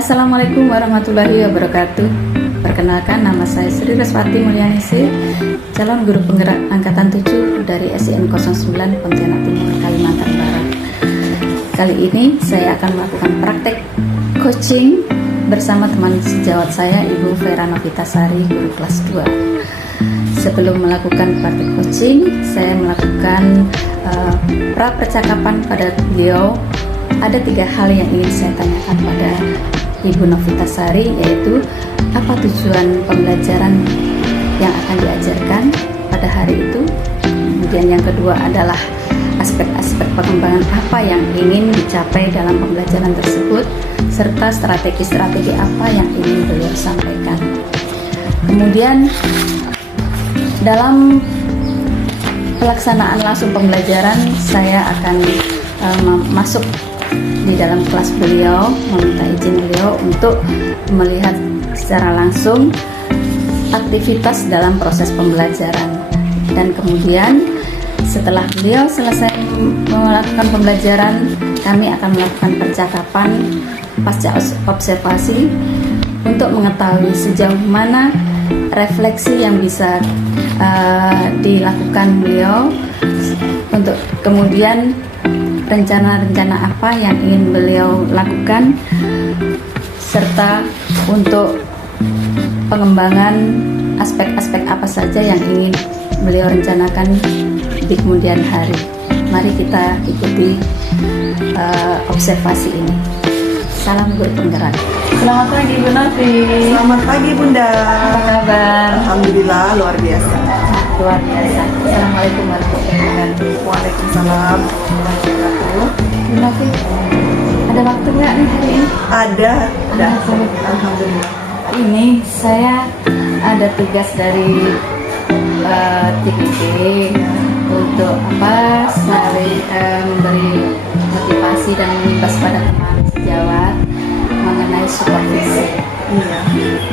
Assalamualaikum warahmatullahi wabarakatuh. Perkenalkan, nama saya Sri Reswati Mulyanisi, calon guru penggerak angkatan 7 dari SIN 09 Pontianak Timur, Kalimantan Barat. Kali ini saya akan melakukan praktek coaching bersama teman sejawat saya, Ibu Vera Novitasari, guru kelas 2. Sebelum melakukan praktek coaching, saya melakukan pra percakapan pada beliau. Ada 3 hal yang ingin saya tanyakan pada Ibu Novitasari, yaitu apa tujuan pembelajaran yang akan diajarkan pada hari itu. Kemudian yang kedua adalah aspek-aspek pengembangan apa yang ingin dicapai dalam pembelajaran tersebut, serta strategi-strategi apa yang ingin beliau sampaikan. Kemudian dalam pelaksanaan langsung pembelajaran, saya akan masuk di dalam kelas beliau, meminta izin beliau untuk melihat secara langsung aktivitas dalam proses pembelajaran. Dan kemudian setelah beliau selesai melakukan pembelajaran, kami akan melakukan percakapan pasca observasi untuk mengetahui sejauh mana refleksi yang bisa dilakukan beliau, untuk kemudian rencana-rencana apa yang ingin beliau lakukan, serta untuk pengembangan aspek-aspek apa saja yang ingin beliau rencanakan di kemudian hari. Mari kita ikuti observasi ini. Salam guru penggerak. Selamat pagi Bu Novi. Selamat pagi Bunda. Apa kabar? Alhamdulillah luar biasa. Luar biasa. Assalamualaikum warahmatullahi wabarakatuh. Waalaikumsalam warahmatullahi wabarakatuh. Bu Novi, ada waktu nggak nih hari ini? Ada. Alhamdulillah. Ini saya ada tugas dari tim ini untuk memberi motivasi dan mengimbas pada teman sejawat mengenai supervisi. Iya.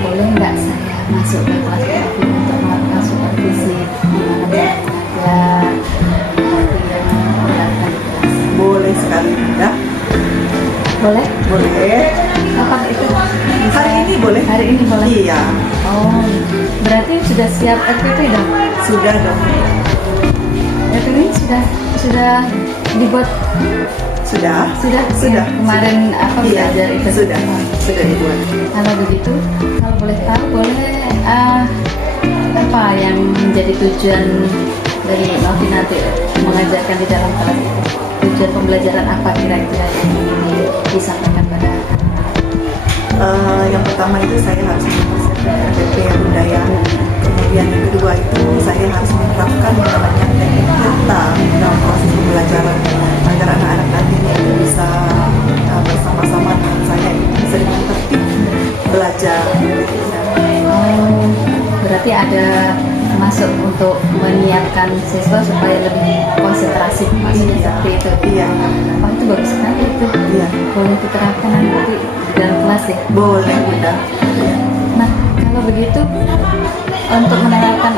Boleh nggak saya masuk ke kelas PAP untuk melakukan supervisi gimana cara mengajar yang menjalankan di kelas? Boleh sekali Bunda. Boleh? Boleh. Kapan itu? Hari ini boleh? Hari ini boleh? Iya. Oh, berarti sudah siap RPP dong? Sudah dong. RPP sudah dibuat? Sudah. Sudah. Kemarin apa Iya, belajar itu? sudah dibuat. Kalau begitu, kalau boleh tahu, boleh apa yang menjadi tujuan dari Novi nanti mengajarkan di dalam kelas itu? Tujuan pembelajaran apa kira-kira yang ingin disampaikan pada Yang pertama itu saya harus mempersiapkan RPP ya Bunda ya. Kemudian yang kedua itu saya harus menerapkan yang namanya teknik kita dalam proses pembelajaran agar anak-anak nantinya itu bisa bersama-sama dengan saya bisa dengan tertib belajar. Berarti ada masuk untuk menyiapkan siswa supaya lebih konsentrasi, maksudnya seperti itu. Iya. Oh, itu bagus sekali itu. Iya. Boleh diterapkan nanti di dalam kelas ya. Boleh Bunda. Nah, kalau begitu untuk menerapkan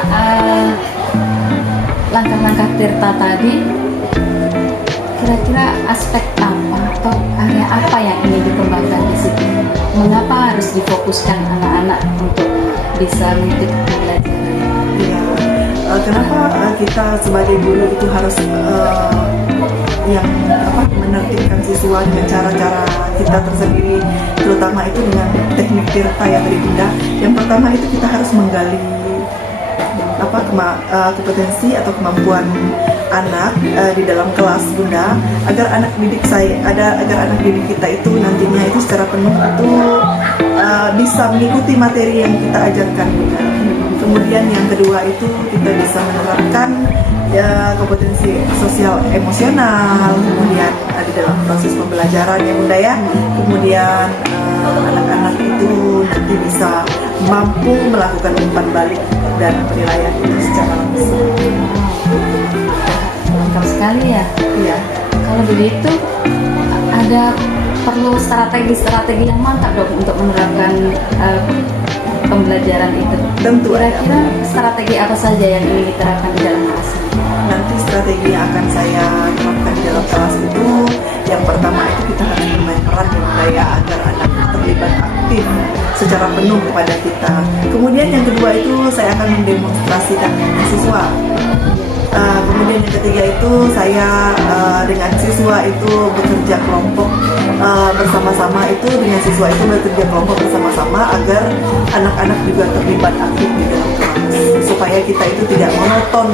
langkah-langkah Tirta tadi, kira-kira aspek apa atau area apa yang ingin dikembangkan di situ? Mengapa harus difokuskan anak-anak untuk bisa mengikuti pembelajaran? Iya. Kenapa kita sebagai guru itu harus menertibkan siswa dengan cara-cara kita tersendiri, terutama itu dengan teknik Tirta ya tadi Bunda. Yang pertama itu kita harus menggali kompetensi atau kemampuan anak di dalam kelas Bunda, agar anak didik kita itu nantinya itu secara penuh itu bisa mengikuti materi yang kita ajarkan Bunda. Kemudian yang kedua itu kita bisa menerapkan kompetensi sosial emosional, kemudian di dalam proses pembelajaran ya Bunda ya. Kemudian anak-anak itu nanti bisa mampu melakukan umpan balik dan penilaian itu secara langsung. Lengkap sekali ya. Iya. Kalau begitu ada perlu strategi yang mantap dong untuk menerapkan pembelajaran itu. Tentu ada. Kira-kira strategi apa saja yang ingin diterapkan di dalam kelas? Nanti strategi yang akan saya terapkan di dalam kelas itu, yang pertama itu kita harus bermain peran ya Bunda ya, agar anak terlibat aktif secara penuh kepada kita. Kemudian yang kedua itu saya akan mendemonstrasikan dengan siswa. Kemudian yang ketiga itu saya dengan siswa itu bekerja kelompok bersama-sama, itu dengan siswa itu bekerja kelompok bersama-sama agar anak-anak juga terlibat aktif di dalam kelas supaya kita itu tidak monoton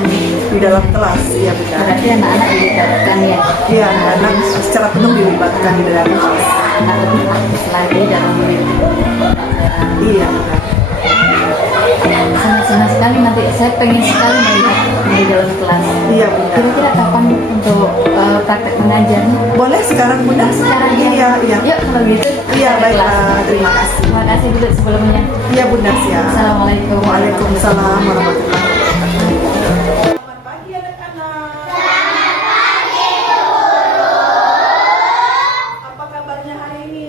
di dalam kelas. Ya benar. Berarti anak-anak dilibatkan ya? Iya, anak secara penuh dilibatkan di dalam kelas. Anak lebih aktif lagi dalam pelajaran. Iya benar. Sangat senang sekali, nanti saya pengen sekali melihat di dalam kelas. Iya benar. Kira-kira kapan untuk praktek mengajarnya? Boleh sekarang Bunda? Sekarang Iya, iya. Yuk kalau gitu. Iya, kita ke baiklah. kelas. Terima kasih. Terima kasih dulu sebelumnya. Iya Bunda, siap. Assalamualaikum. Waalaikumsalam warahmatullahi wabarakatuh. Selamat pagi anak-anak. Selamat pagi Apa kabarnya hari ini?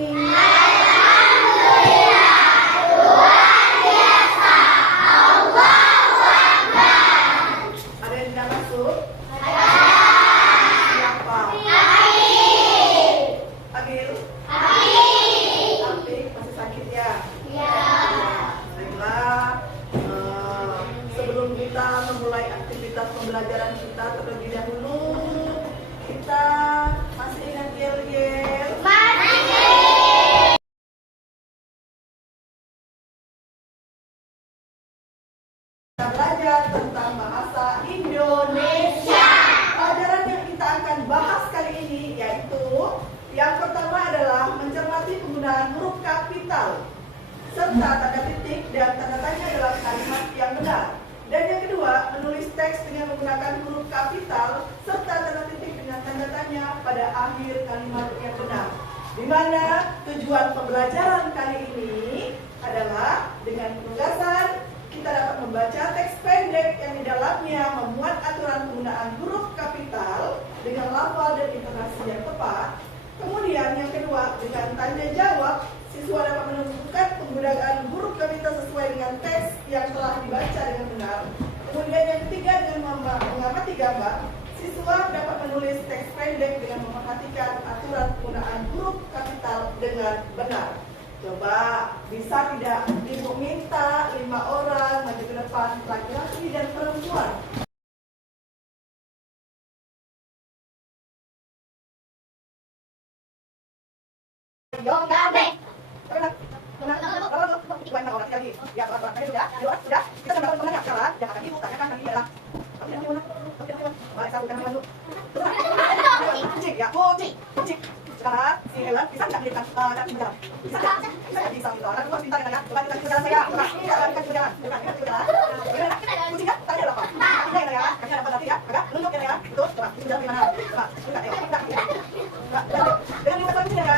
Ada yang tidak masuk? Siapa? Agil? Apik, masih sakit ya? Baiklah, sebelum kita memulai aktivitas pembelajaran kita terlebih dahulu, kita masih ingat yel-yel? Kita belajar tentang bahasa Indonesia. Pelajaran yang kita akan bahas kali ini yaitu yang pertama adalah mencermati penggunaan huruf kapital serta tanda titik dan tanda tanya dalam kalimat yang benar. Dan yang kedua, menulis teks dengan menggunakan huruf kapital serta tanda titik dengan tanda tanya pada akhir kalimat yang benar. Di mana tujuan pembelajaran kali ini adalah dengan penugasan kita dapat membaca teks pendek yang di dalamnya memuat aturan penggunaan huruf kapital dengan lafal dan intonasi yang tepat. Kemudian yang kedua, dengan tanya jawab, siswa dapat menentukan penggunaan huruf kapital sesuai dengan teks yang telah dibaca dengan benar. Kemudian yang ketiga, dengan mengamati gambar, siswa dapat menulis teks pendek dengan memperhatikan aturan penggunaan huruf kapital dengan benar. Coba, bisa tidak Ibu minta 5 orang maju ke depan, laki-laki dan perempuan. Sekarang si Helen bisa nggak berikan kaki berjalan? Bisa nggak? Bisa gitu. Anak harus pintar ya. Bukan jalan saya. Bukan jalan. Bukan jalan. Kucingnya tadi ada apa? Kakinya ya. Kakinya ada apa tadi ya? Agak nunduk ya. Betul. Coba itu jalan gimana? Coba. Buka ya. Buka ya. Dengan lima kucingnya ya.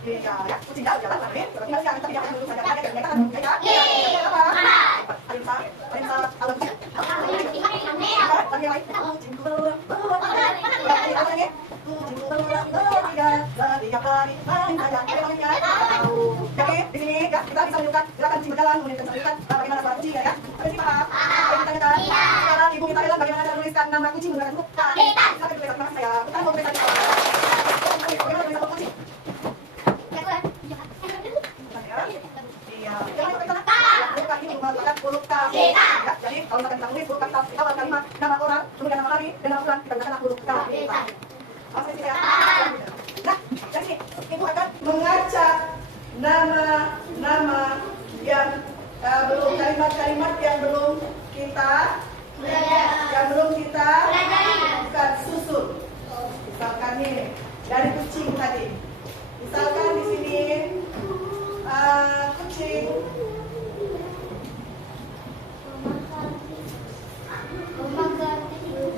Iya ya. Kucing jalan lari. Tinggal yang tadi yang dulu saja. Ada yang apa? Perintah alam. Jadi di sini ya kita bisa menunjukkan gerakan kucing berjalan, kemudian kita menunjukkan bagaimana suara kucing ya. Apa sih paham? Apa yang ditanyakan? Sekarang Ibu minta Ellen bagaimana cara menuliskan nama kucing menggunakan huruf K. Silakan tulis nama saya. Kita mau tulis tadi. Bagaimana tulis nama kucing? Iya. Jangan pakai kata huruf K ini menggunakan huruf K. Ya, jadi kalau kita tulis huruf kapital di awal kalimat, nama orang, kemudian nama hari dan nama bulan, kita gunakan huruf K. Apa sih ya? Nah, dari sini Ibu akan mengacak nama-nama yang belum, kalimat-kalimat yang belum kita bukan susun. Misalkan nih dari kucing tadi. Misalkan di sini kucing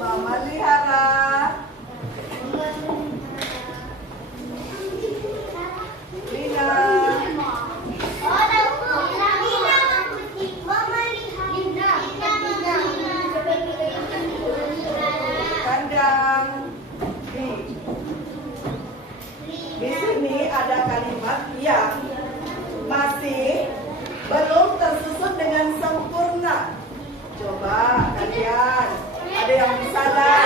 memelihara kandang di sini ada kalimat yang masih belum tersusun dengan sempurna. Coba kalian ada yang bisa nggak?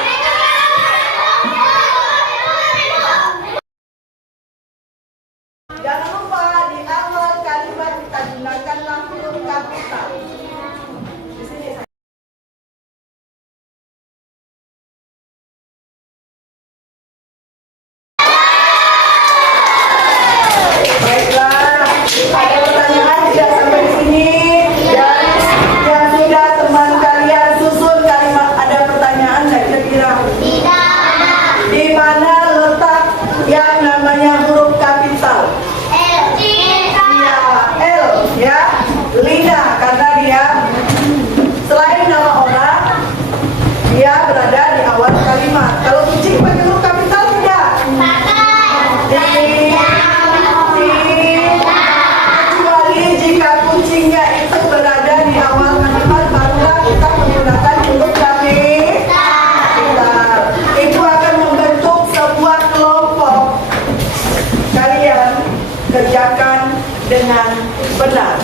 dengan benar.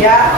Ya.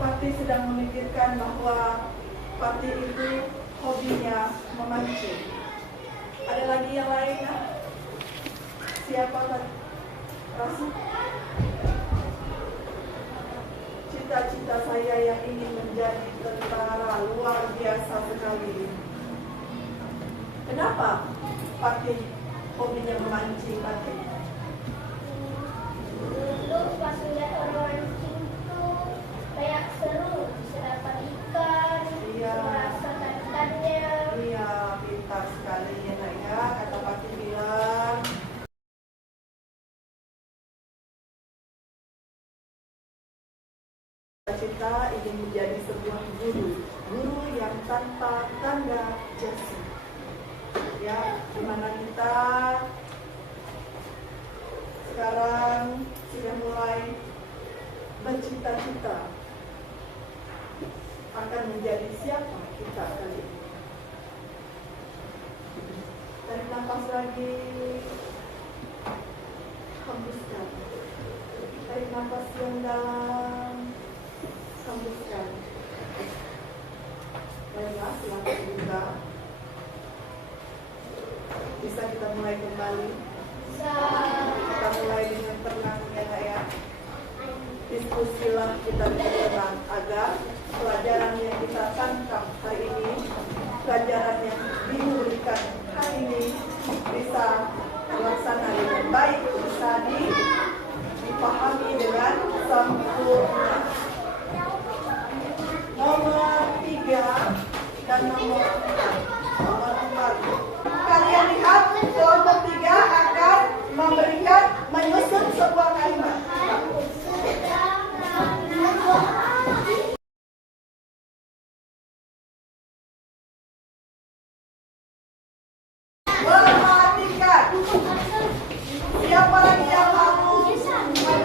Pati sedang memikirkan bahwa Pati itu hobinya memancing. Ada lagi yang lain? Siapa tadi? Rasul? Cita-cita saya yang ingin menjadi tentara luar biasa sekali. Kenapa Pati hobinya memancing, Pati? Dulu pas lihat orang mancing tuh kayak seru, bisa dapat ikan, Iya. merasakan ikannya. Iya, pintar sekali ya nak ya, kata Pati bilang. Cita-cita ingin menjadi sebuah guru yang tanpa tanda jasa. Ya, dimana kita sekarang sudah mulai bercita-cita akan menjadi siapa kita kali ini. Tarik nafas lagi, hembuskan. Tarik nafas yang dalam, hembuskan. Baiklah, silakan dibuka. Bisa kita mulai kembali. Kita mulai dengan tenang ya nak ya. Diskusilah kita dengan tenang agar pelajaran yang kita tangkap hari ini, pelajaran yang diberikan hari ini bisa terlaksana dengan baik, bisa dipahami dengan sempurna. Nomor 3 dan nomor 4. Nomor 4. Kalian lihat kelompok 3 akan memberikan menyusun sebuah kalimat. Perhatikan. Siapa lagi yang mau mengucapkan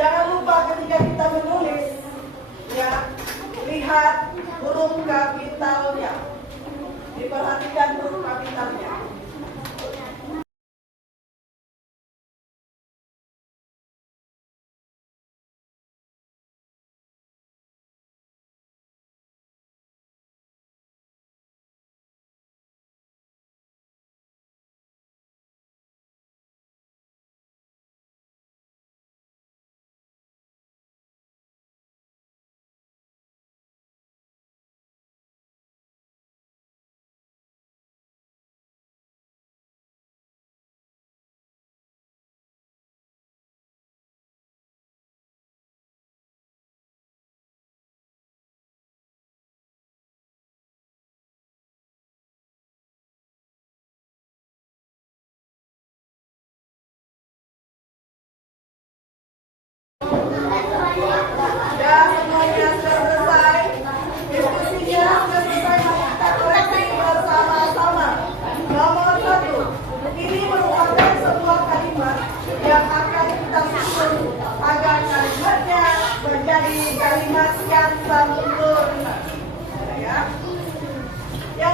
jangan lupa ketika kita menulis, ya, lihat huruf kapitalnya. Diperhatikan huruf kapitalnya. Ya, semuanya sudah selesai. Diskusinya sudah selesai. Mari kita koreksi bersama-sama. Nomor 1. Ini merupakan sebuah kalimat yang akan kita susun agar kalimatnya menjadi kalimat yang sempurna. Ya. Yang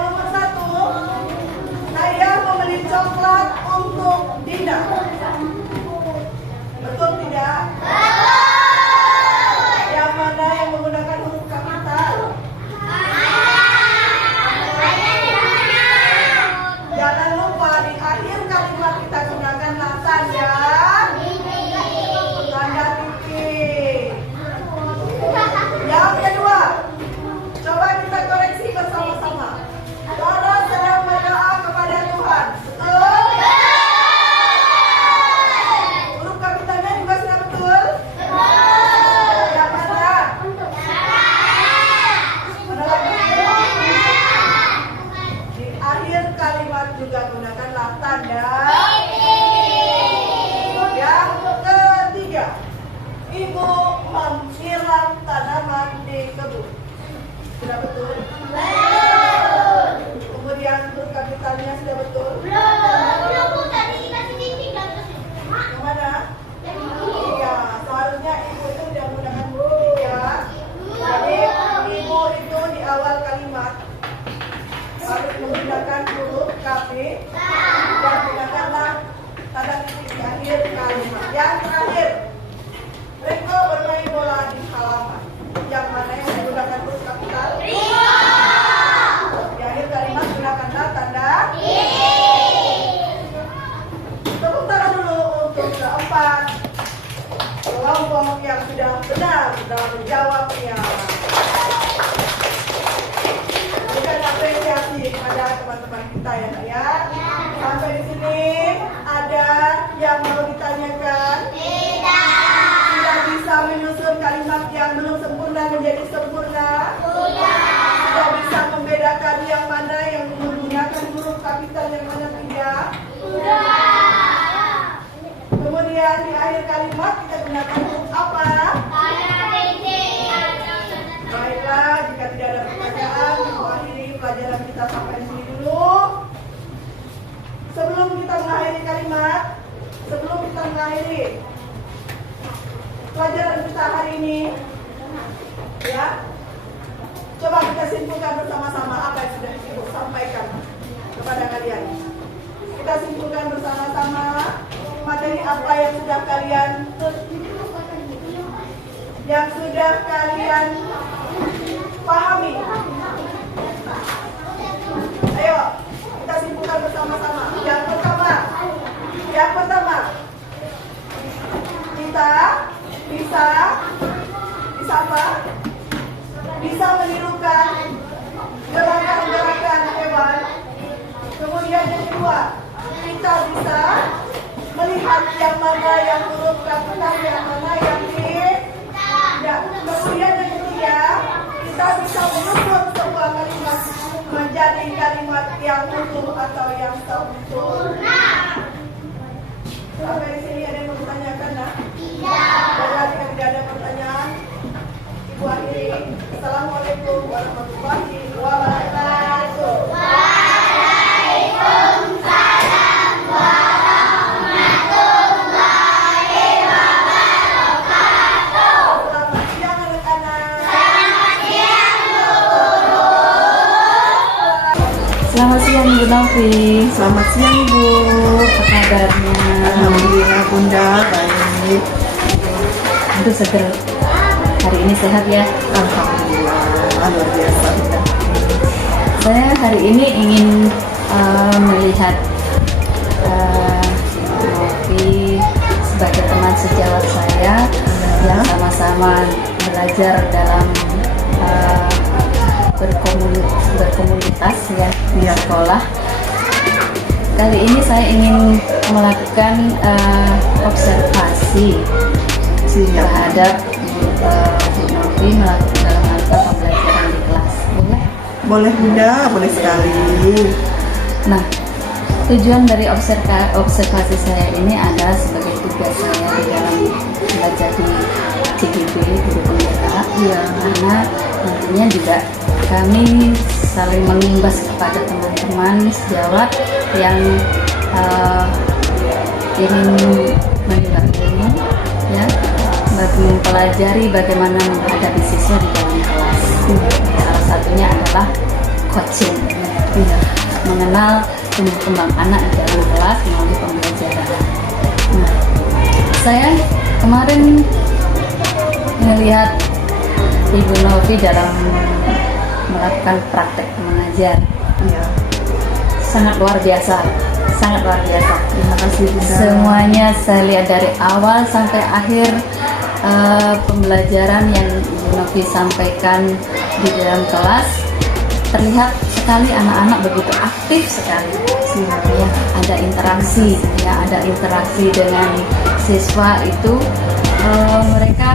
menyiram tanaman di kebun. Sudah betul? Kemudian huruf kapitalnya sudah betul? Belum, Bu. Tadi dikasih titik dan terus Yang mana? Iya, seharusnya ibu itu sudah menggunakan huruf tiga. Jadi ibu itu di awal kalimat harus menggunakan huruf kapi dan gunakanlah tanda titik di akhir kalimat. Yang terakhir, Ringo bermain bola di halaman. Yang mana yang menggunakan huruf kapital? Di akhir kalimat gunakanlah tanda. Tepuk tangan dulu untuk keempat kelompok yang sudah benar dalam menjawabnya. Berikan apresiasi kepada teman-teman kita ya, Nak ya. Sampai di sini ada yang mau ditanyakan? Sudah bisa menyusun kalimat yang belum sempurna menjadi sempurna? Sudah bisa membedakan yang mana yang menggunakan huruf kapital yang mana tidak? Kemudian di akhir kalimat kita gunakan huruf apa? Baiklah, jika tidak ada pertanyaan, kita akhiri pelajaran kita sampai di sini dulu. Sebelum kita mengakhiri kalimat, sebelum kita mengakhiri pelajaran kita hari ini, ya, coba kita simpulkan bersama-sama apa yang sudah Ibu sampaikan kepada kalian. Kita simpulkan bersama-sama materi apa yang sudah kalian pahami. Ayo, kita simpulkan bersama-sama. Yang pertama, kita bisa apa? Bisa menirukan gerakan-gerakan hewan. Kemudian yang kedua, kita bisa melihat yang mana yang huruf kapital, yang mana yang tidak. Kemudian yang ketiga, kita bisa menyusun sebuah kalimat menjadi kalimat yang utuh atau yang sempurna. Sampai di sini ada yang mau ditanyakan, Nak? Tidak. Jika tidak ada pertanyaan, Ibu akhiri. Assalamualaikum warahmatullahi wabarakatuh. Selamat siang Bu Novi. Selamat siang Bu. Apa kabarnya? Alhamdulillah Bunda baik. Aduh seger. Hari ini sehat ya? Alhamdulillah luar biasa Bunda. Saya hari ini ingin melihat Novi sebagai teman sejawat saya yang sama-sama belajar dalam berkomunitas ya di sekolah. Kali ini saya ingin melakukan observasi terhadap Bu Novi melakukan dalam rangka pembelajaran di kelas. Boleh? Boleh Bunda, boleh sekali. Nah, tujuan dari observasi saya ini adalah sebagai tugas saya di dalam belajar di CGB Guru Penggerak, karena nantinya juga kami saling mengimbas kepada teman-teman sejawat yang ingin menimba ilmu, ya, mempelajari bagaimana menghadapi siswa di dalam kelas. Salah satunya adalah coaching, ya, mengenal tumbuh kembang anak di dalam kelas melalui pembelajaran. Nah, saya kemarin melihat Ibu Novi dalam melakukan praktek mengajar. Iya. Sangat luar biasa. Terima kasih Bunda. Semuanya saya lihat dari awal sampai akhir pembelajaran yang Ibu Novi sampaikan di dalam kelas, terlihat sekali anak-anak begitu aktif sekali. Ya, ada interaksi dengan siswa itu, mereka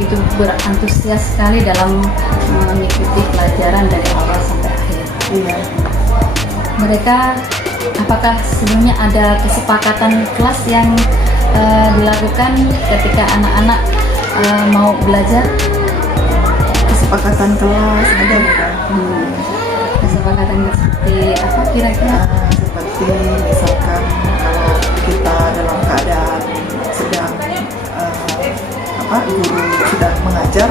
begitu berantusias sekali dalam mengikuti pelajaran dari awal sampai akhir. Iya. Mereka, apakah sebelumnya ada kesepakatan kelas yang dilakukan ketika anak-anak mau belajar? Kesepakatan kelas ada Bunda. Kesepakatan seperti apa kira-kira? Seperti misalkan kalau kita dalam keadaan sedang guru sedang mengajar,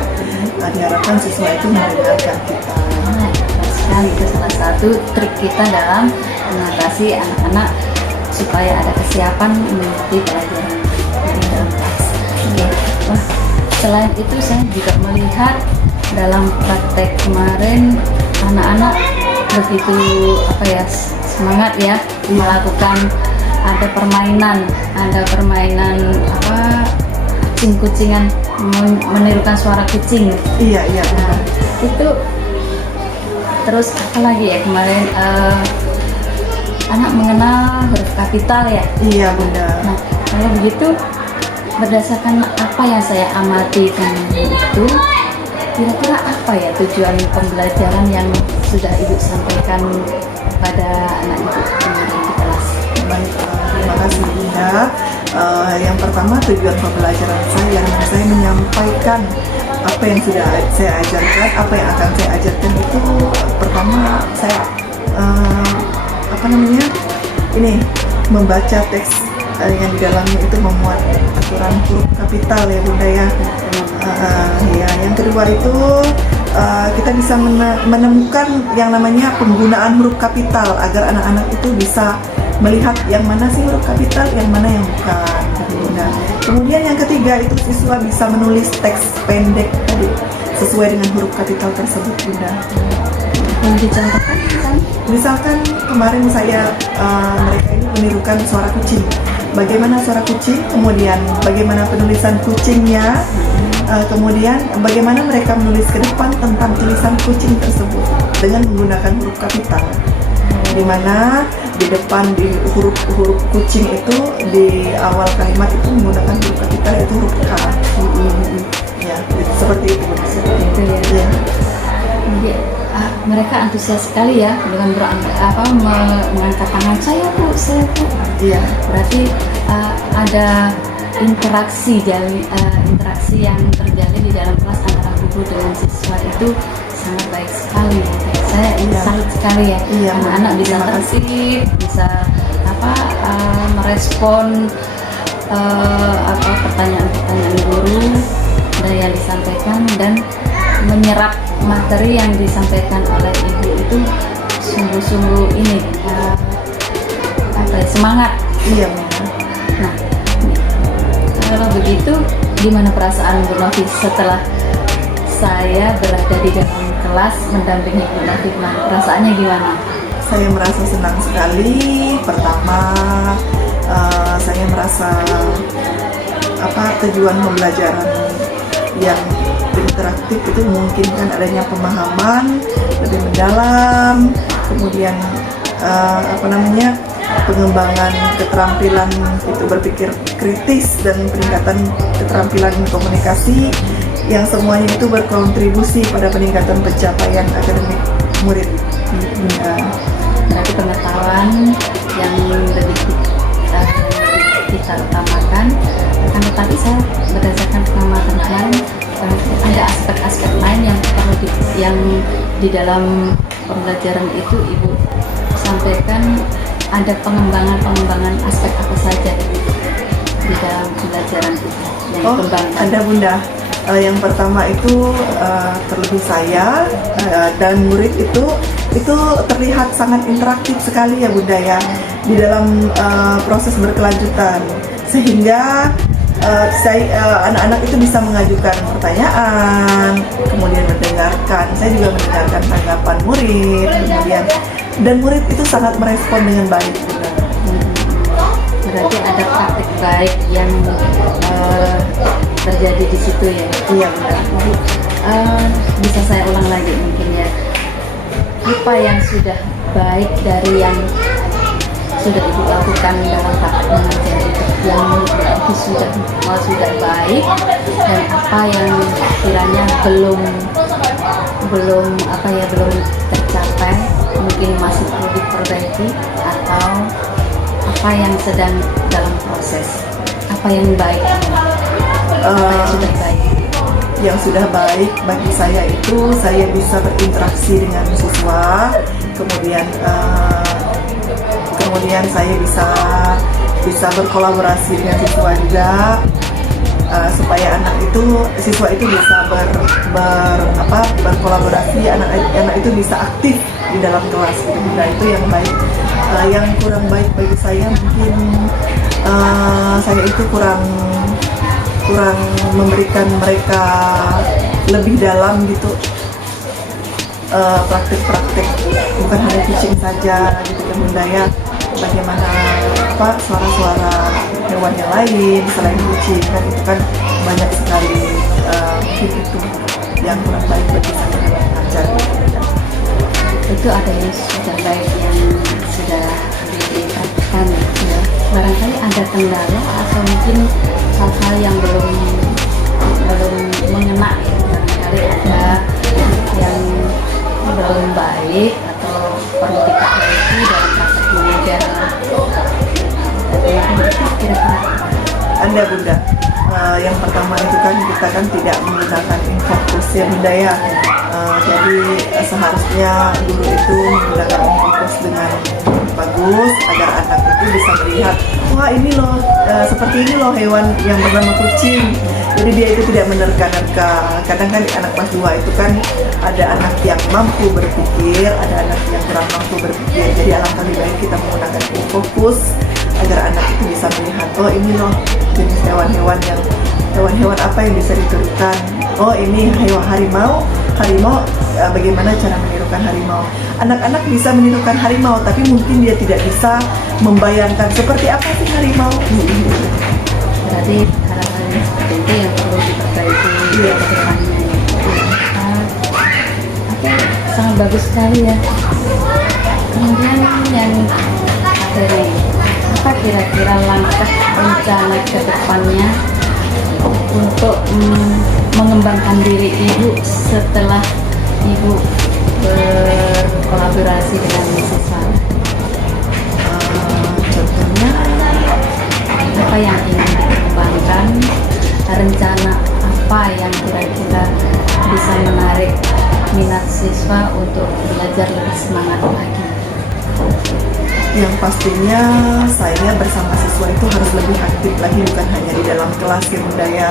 diharapkan siswa itu mendengarkan kita. Betul sekali, itu salah satu trik kita dalam mengatasi anak-anak supaya ada kesiapan mengikuti pelajaran di dalam kelas. Oke. Wah, selain itu saya juga melihat dalam praktek kemarin anak-anak begitu semangat ya melakukan ada permainan kucing-kucingan, menirukan suara kucing. Iya. Nah, itu terus apa lagi ya kemarin anak mengenal huruf kapital ya. Iya Bunda. Nah, kalau begitu berdasarkan apa yang saya amati itu, kira-kira apa ya tujuan pembelajaran yang sudah Ibu sampaikan kepada anak Ibu di kelas? Baik, terima kasih Bunda. Yang pertama tujuan pembelajaran saya menyampaikan apa yang sudah saya ajarkan, apa yang akan saya ajarkan itu pertama saya membaca teks yang di dalamnya itu memuat aturan huruf kapital ya Bunda ya. Yang kedua itu kita bisa menemukan yang namanya penggunaan huruf kapital agar anak-anak itu bisa melihat yang mana sih huruf kapital, yang mana yang bukan. Nah, kemudian yang ketiga itu siswa bisa menulis teks pendek tadi sesuai dengan huruf kapital tersebut Bunda. Yang dicontohkan Misalkan kemarin mereka ini menirukan suara kucing. Bagaimana suara kucing, kemudian bagaimana penulisan kucingnya, kemudian bagaimana mereka menulis ke depan tentang tulisan kucing tersebut dengan menggunakan huruf kapital. Di mana di depan di huruf kucing itu di awal kalimat itu menggunakan huruf kapital yaitu huruf K. Ya, seperti itu. Ya. Jadi mereka antusias sekali ya dengan mengangkat tangan saya Bu. Iya. Berarti ada interaksi yang terjalin di dalam kelas antara guru dengan siswa itu sangat baik sekali. Saya salut sekali ya. Iya, anak-anak bisa terima kasih. tertib, bisa merespon pertanyaan-pertanyaan guru yang disampaikan dan menyerap materi yang disampaikan oleh ibu itu sungguh-sungguh semangat. Iya. Nah, kalau begitu gimana perasaan Bu Novi setelah saya berada di dalam kelas mendampingi Bu Novi? Nah, perasaannya gimana? Saya merasa senang sekali. Pertama, saya merasa tujuan pembelajaran yang interaktif itu memungkinkan adanya pemahaman lebih mendalam, kemudian pengembangan keterampilan itu berpikir kritis dan peningkatan keterampilan komunikasi yang semuanya itu berkontribusi pada peningkatan pencapaian akademik murid. Berarti pengetahuan yang lebih kita utamakan, akan tetapi saya berdasarkan pengamatan kemarin ada aspek-aspek lain yang perlu yang di dalam pembelajaran itu Ibu sampaikan. Ada pengembangan aspek apa saja di dalam pembelajaran kita yang dikembangkan? Ada Bunda. Yang pertama itu terlebih saya dan murid itu terlihat sangat interaktif sekali ya Bunda ya di dalam proses berkelanjutan, sehingga anak-anak itu bisa mengajukan pertanyaan, kemudian mendengarkan. Saya juga mendengarkan tanggapan murid, kemudian dan murid itu sangat merespon dengan baik. Berarti ada praktik baik yang terjadi di situ ya. Iya benar. Bisa saya ulang lagi mungkin ya. Apa yang sudah baik dari yang sudah Ibu lakukan dalam praktik mengajar itu, yang berarti sudah baik, dan apa yang kiranya belum tercapai, mungkin masih perlu diperbaiki, atau apa yang sedang dalam proses, apa yang baik. Sudah baik. Yang sudah baik bagi saya itu saya bisa berinteraksi dengan siswa, kemudian saya bisa berkolaborasi dengan siswa juga, supaya siswa itu bisa berkolaborasi, anak itu bisa aktif di dalam kelas gitu. Nah, itu yang baik. Yang kurang baik bagi saya mungkin saya itu kurang memberikan mereka lebih dalam gitu, praktik-praktik, bukan hanya teaching saja gitu kan Bunda ya, bagaimana suara-suara hewan yang lain selain kucing kan, itu kan banyak sekali. Mungkin itu yang kurang baik bagi saya dalam mengajar gitu, Bunda. Itu ada yang sudah baik, yang sudah dipraktikkan ya. Barangkali ada kendala atau mungkin hal-hal yang belum mengena ya. Barangkali ada yang belum baik atau perlu diperbaiki dalam praktek mengajar. Kira-kira Anda Bunda, yang pertama itu kan kita kan tidak menggunakan infokus ya Bunda ya. Jadi seharusnya guru itu menggunakan infokus dengan bagus agar anak itu bisa melihat, wah ini loh, seperti ini loh hewan yang bernama kucing. Jadi dia itu tidak menerka-nerka. Kadang kan di anak kelas 2 itu kan ada anak yang mampu berpikir, ada anak yang kurang mampu berpikir. Jadi alangkah lebih baik kita menggunakan infokus agar anak itu bisa melihat, oh ini loh jenis hewan-hewan apa yang bisa ditirukan. Oh ini hewan harimau, bagaimana cara menirukan harimau. Anak-anak bisa menirukan harimau, tapi mungkin dia tidak bisa membayangkan seperti apa sih harimau. berarti hal-hal seperti itu yang perlu diperbaiki ke depannya. Oke, sangat bagus sekali ya. Kemudian yang materi, apa kira-kira langkah rencana ke depannya untuk mengembangkan diri Ibu setelah Ibu berkolaborasi dengan siswa? Contohnya Apa yang ingin dikembangkan, rencana apa yang kira-kira bisa menarik minat siswa untuk belajar lebih semangat lagi? yang pastinya saya bersama siswa itu harus lebih aktif lagi, bukan hanya di dalam kelas ya Bunda ya.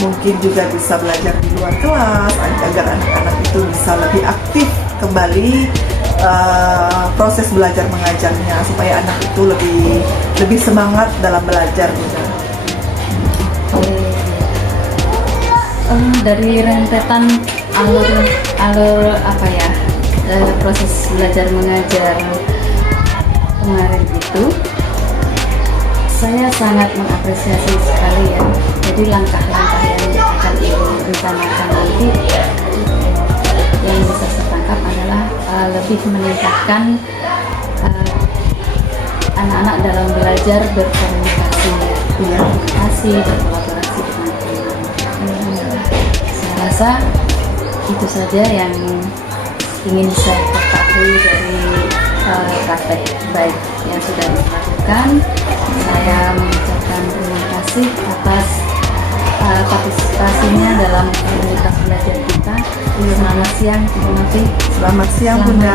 Mungkin juga bisa belajar di luar kelas agar anak-anak itu bisa lebih aktif kembali proses belajar mengajarnya, supaya anak itu lebih semangat dalam belajar Bunda. Dari rentetan alur apa ya, proses belajar mengajar kemarin itu, saya sangat mengapresiasi sekali ya. Jadi langkah-langkah yang akan Ibu rencanakan nanti, yang bisa saya tangkap adalah lebih meningkatkan anak-anak dalam belajar berkomunikasi, berkolaborasi dengan teman. Saya rasa itu saja yang ingin saya ketahui dari praktek baik yang sudah dilakukan. Saya mengucapkan terima kasih atas partisipasinya dalam komunitas belajar kita. Selamat siang, terima kasih. Selamat siang Bunda.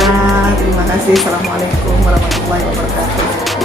Terima kasih. Assalamualaikum warahmatullahi wabarakatuh.